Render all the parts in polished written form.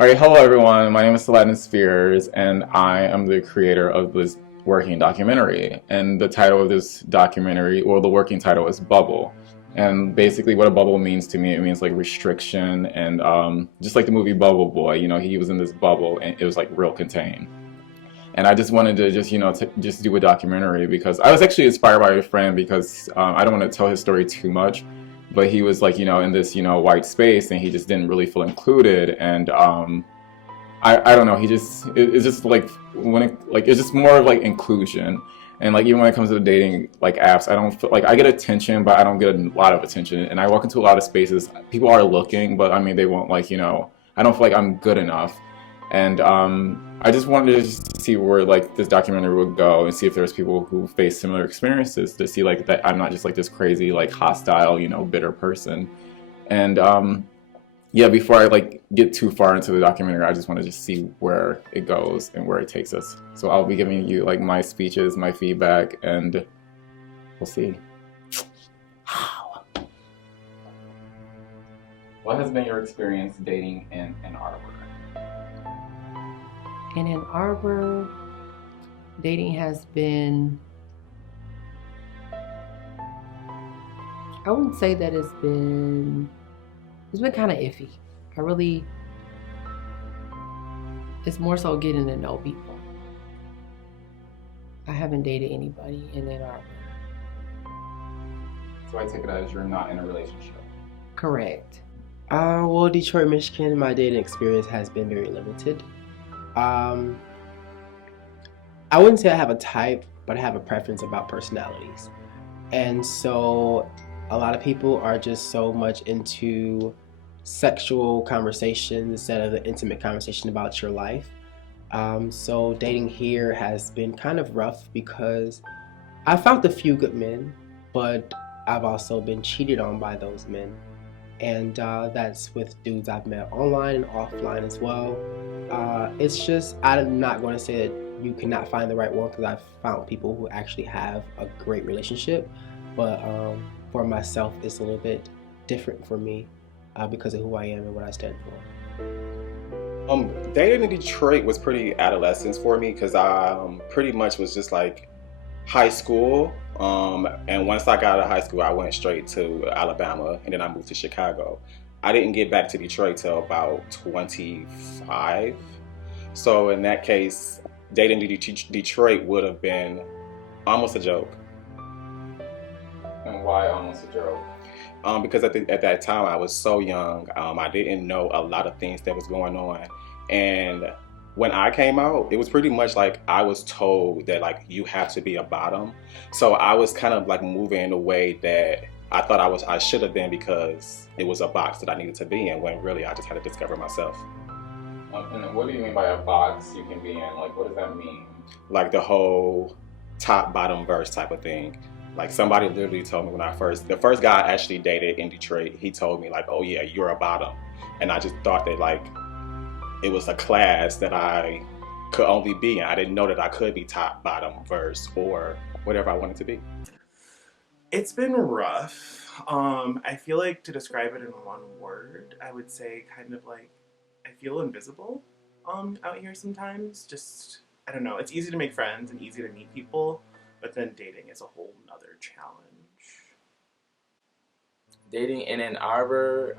All right, hello everyone. My name is Saladin Spears, and I am the creator of this working documentary. And the title of this documentary, or the working title, is Bubble. And basically, what a bubble means to me, it means like restriction, and just like the movie Bubble Boy. He was in this bubble, and it was like real contained. And I just wanted to just do a documentary because I was actually inspired by a friend because I don't want to tell his story too much, but he was like in this white space and he just didn't really feel included and I don't know, it's just like it's just more of like inclusion. And like even when it comes to the dating like apps, I don't feel like I get attention, but I don't get a lot of attention. And I walk into a lot of spaces, people are looking, but I mean they won't I don't feel like I'm good enough. And I just wanted to just see where like this documentary would go and see if there's people who face similar experiences to see like that I'm not just like this crazy like hostile bitter person. And yeah, before I like get too far into the documentary, I just want to just see where it goes and where it takes us. So I'll be giving you like my speeches, my feedback, and we'll see. What has been your experience dating in Ann Arbor? In Ann Arbor, dating has been, I wouldn't say that it's been kind of iffy. It's more so getting to know people. I haven't dated anybody in Ann Arbor. So I take it as you're not in a relationship. Correct. Well, Detroit, Michigan, my dating experience has been very limited. I wouldn't say I have a type, but I have a preference about personalities. And so a lot of people are just so much into sexual conversations instead of the intimate conversation about your life. So dating here has been kind of rough because I found a few good men, but I've also been cheated on by those men. And that's with dudes I've met online and offline as well. It's just, I'm not going to say that you cannot find the right one because I've found people who actually have a great relationship. But for myself, it's a little bit different for me because of who I am and what I stand for. Dating in Detroit was pretty adolescence for me because I pretty much was just like high school. And once I got out of high school, I went straight to Alabama and then I moved to Chicago. I didn't get back to Detroit till about 25. So in that case, dating Detroit would have been almost a joke. And why almost a joke? Because at that time I was so young. I didn't know a lot of things that was going on. And when I came out, it was pretty much like I was told that like you have to be a bottom. So I was kind of like moving in a way that I thought I should have been because it was a box that I needed to be in when really I just had to discover myself. And what do you mean by a box you can be in? Like what does that mean? Like the whole top bottom verse type of thing. Like somebody literally told me the first guy I actually dated in Detroit, he told me like, oh yeah, you're a bottom. And I just thought that like, it was a class that I could only be in. I didn't know that I could be top, bottom, verse, or whatever I wanted to be. It's been rough. I feel like to describe it in one word, I would say kind of like I feel invisible out here sometimes. Just, I don't know. It's easy to make friends and easy to meet people, but then dating is a whole nother challenge. Dating in Ann Arbor,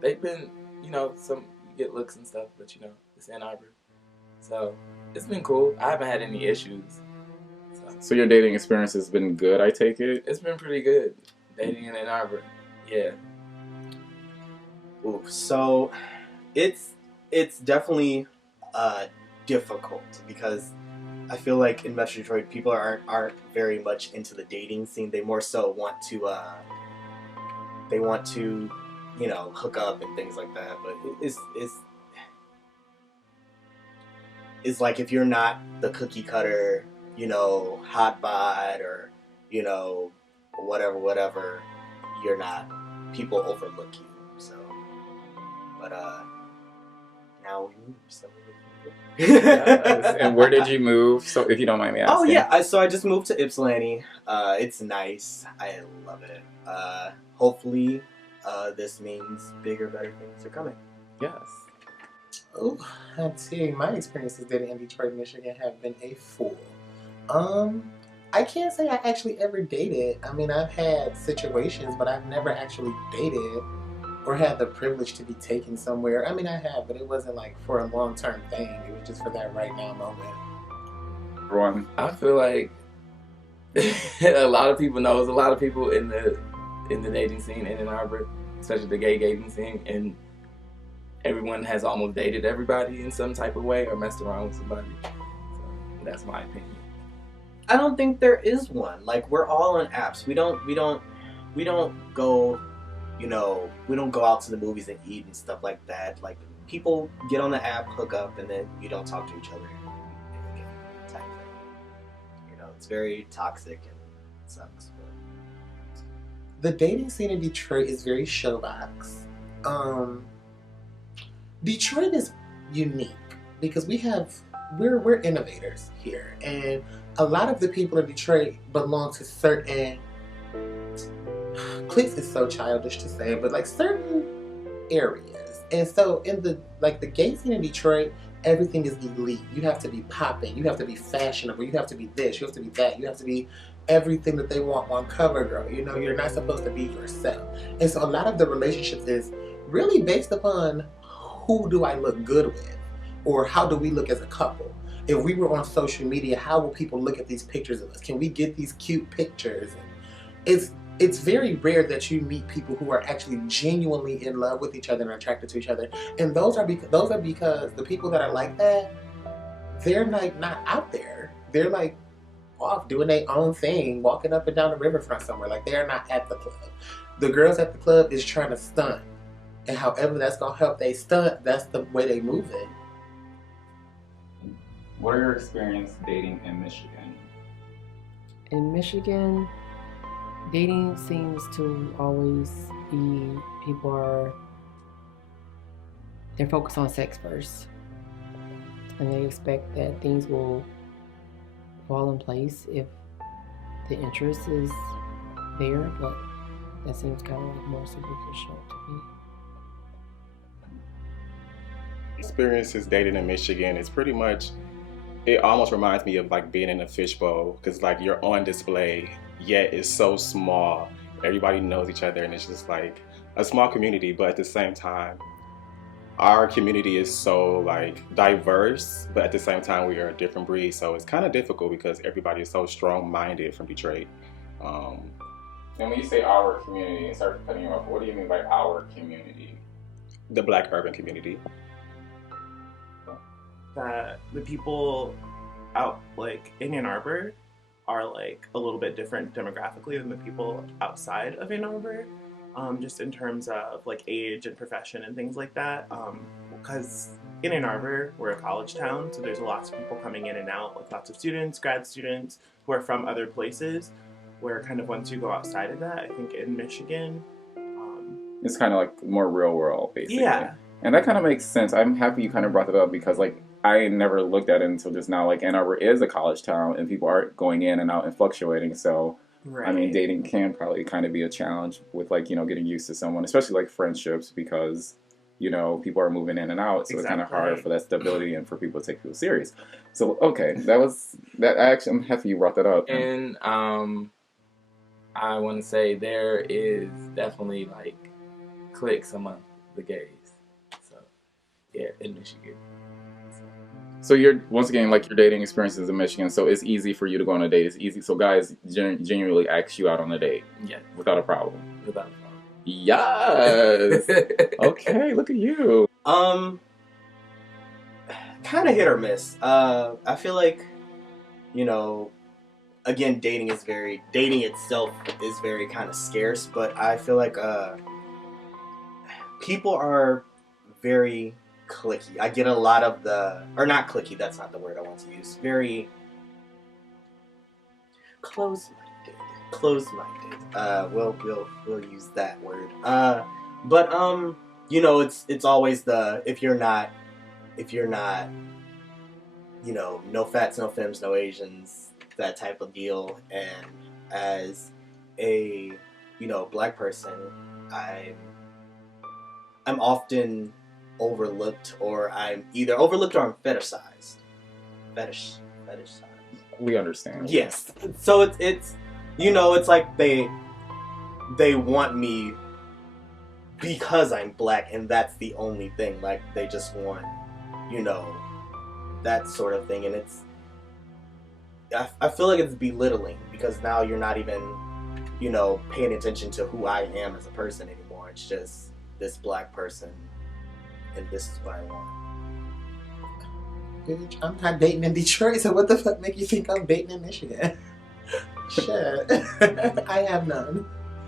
they've been, some you get looks and stuff, but it's Ann Arbor. So it's been cool. I haven't had any issues. So your dating experience has been good, I take it? It's been pretty good. Dating in Ann Arbor. Yeah. Ooh, so it's definitely difficult because I feel like in Metro Detroit people aren't very much into the dating scene. They more so want to hook up and things like that. But it's like if you're not the cookie cutter, hot bod or whatever, you're not. People overlook you. So, but now we move. So. And where did you move? So if you don't mind me asking. Oh yeah, so I just moved to Ypsilanti. It's nice. I love it. Hopefully, this means bigger, better things are coming. Yes. Oh, I'd say my experiences dating in Detroit, Michigan have been a fool. I can't say I actually ever dated. I mean, I've had situations, but I've never actually dated or had the privilege to be taken somewhere. I mean, I have, but it wasn't like for a long term thing. It was just for that right now moment. Ron. I feel like a lot of people knows a lot of people in the dating scene in Ann Arbor, especially the gay dating scene, and everyone has almost dated everybody in some type of way or messed around with somebody. So that's my opinion. I don't think there is one. Like, we're all on apps. We don't go, we don't go out to the movies and eat and stuff like that. Like, people get on the app, hook up, and then you don't talk to each other again, type thing. It's very toxic and it sucks. But The dating scene in Detroit is very showbox. Detroit is unique because we're innovators here, and a lot of the people in Detroit belong to certain cliques. Is so childish to say, but like certain areas. And so in the gay scene in Detroit, everything is elite. You have to be popping, you have to be fashionable, you have to be this, you have to be that, you have to be everything that they want on CoverGirl. You're not supposed to be yourself. And so a lot of the relationships is really based upon who do I look good with, or how do we look as a couple. If we were on social media, how will people look at these pictures of us? Can we get these cute pictures? And it's very rare that you meet people who are actually genuinely in love with each other and attracted to each other. And those are because the people that are like that, they're like not out there. They're like off doing their own thing, walking up and down the riverfront somewhere. Like, they're not at the club. The girls at the club is trying to stunt. And however that's gonna help they stunt, that's the way they move it. What are your experience dating in Michigan? In Michigan, dating seems to always be they're focused on sex first. And they expect that things will fall in place if the interest is there, but that seems kind of like more superficial to me. Experiences dating in Michigan is pretty much, it almost reminds me of like being in a fishbowl, because like you're on display, yet it's so small. Everybody knows each other and it's just like a small community, but at the same time, our community is so like diverse, but at the same time we are a different breed. So it's kind of difficult because everybody is so strong-minded from Detroit. And when you say our community, and start cutting you off, what do you mean by our community? The Black urban community. That the people out like in Ann Arbor are like a little bit different demographically than the people outside of Ann Arbor, just in terms of like age and profession and things like that. Because in Ann Arbor, we're a college town, so there's lots of people coming in and out, like lots of students, grad students who are from other places. Where kind of once you go outside of that, I think in Michigan, It's kind of like more real world, basically. yeah. And that kind of makes sense. I'm happy you kind of brought that up because, like, I never looked at it until just now. Like, Ann Arbor is a college town, and people are going in and out and fluctuating. So, Right. I mean, dating can probably kind of be a challenge with, like, getting used to someone, especially like friendships, because people are moving in and out, so it's kind of hard Exactly. for that stability and for people to take people serious. So, okay, actually, I'm happy you brought that up. And I want to say there is definitely like cliques among the gays. So yeah, in Michigan. So you're once again like your dating experiences in Michigan, so it's easy for you to go on a date. It's easy, so guys genuinely ask you out on a date Yeah, without a problem. without a problem. Yes. Okay, look at you. kind of hit or miss. I feel like, again, dating itself is very kind of scarce, but I feel like people are very cliquey. I get a lot of not cliquey, that's not the word I want to use. Very close-minded. We'll use that word. But it's always if you're not, no fats, no femmes, no Asians, that type of deal. And as a, Black person, I'm often overlooked, or I'm either overlooked or I'm fetishized. Fetishized. We understand. Yes. So it's you know, it's like they want me because I'm black, and that's the only thing. Like, they just want, you know, that sort of thing. And it's, I feel like it's belittling, because now you're not even, you know, paying attention to who I am as a person anymore. It's just this black person, and this is what I want. Bitch, I'm not dating in Detroit, so what the fuck make you think I'm dating in Michigan? Shit. I have none.